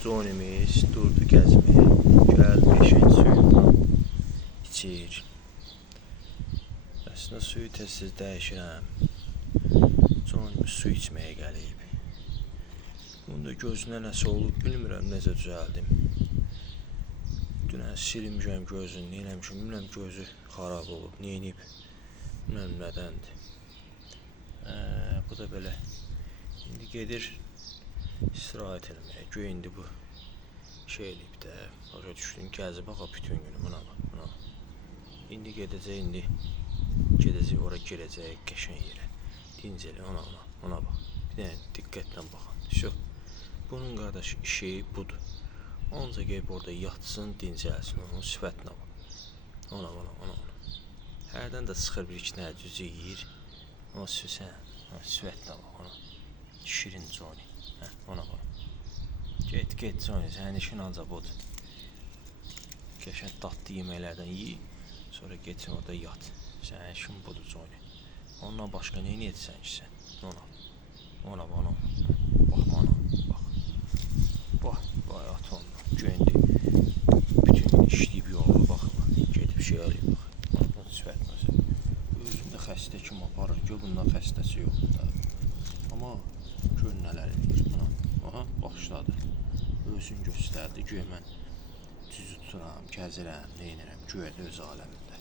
Jonimiz durdu gəzməyə. Gəl 5-ci suyundan içir. Əslində suyu tez-tez dəyişirəm. Jonimiz su içməyə gəlib. Bunun da gözünə nəsə olub, bilmirəm necə düzəldim. Dünən silmişəm gözünü, neyləmişəm, bilmirəm gözü xarab olub, neyniyib, bilmirəm nədəndir. Bu da belə. İndi gedir istirahət eləməyə. Göy indi bu şey eləyib də, başa düşdün, gəzib ağa bütün günü, buna bax, buna bax. İndi gedəcək ora girəcək qəşəng yerə. Dincəli, ona bax. Bir dənə diqqətlə baxın. Şu, bunun qardaş işi budur. Ancaq gəlib orada yatsın, dincəlsin, onun sifətinə bax. Ona. Hərdən də sıxır bir-iki dənə cücü yeyir. O süsən, sifətinə bax, ona. Şirin Joni, ona bax. Get Joni, sənin işin ancaq budur. Qəşəng dadlı yeməklərdən yeyi, sonra getsin orada yat. Sənin işin budur Joni. Ondan başqa nə edirsən ki sən? Ona. Baxma ona, bax. Bax, at ondan. Gündə bütün gün işləyib yola, baxma. Gedib şey alıyıb, bax. Onun sifətinə. Özümdə xəstə kimi aparır ki, bundan xəstəsi yoxdur da. Amma gör nələr edir buna. Aha, başladı. Özünü göstərdi. Güya mən düzü tuturam, gəzirəm, neynirəm. Güyadır öz aləmində.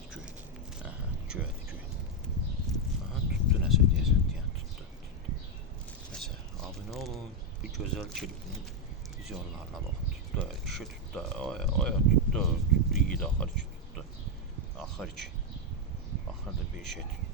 Güyadır. Aha, tutdu nəsə deyəsən. Tutdu. Nəsə, abunə olun. Bu gözəl kirpinin videolarına baxın. Tutdu, kişi tutdu. Aya tutdu. İyi də axır ki tutdu. Axırda bir şey tutdu.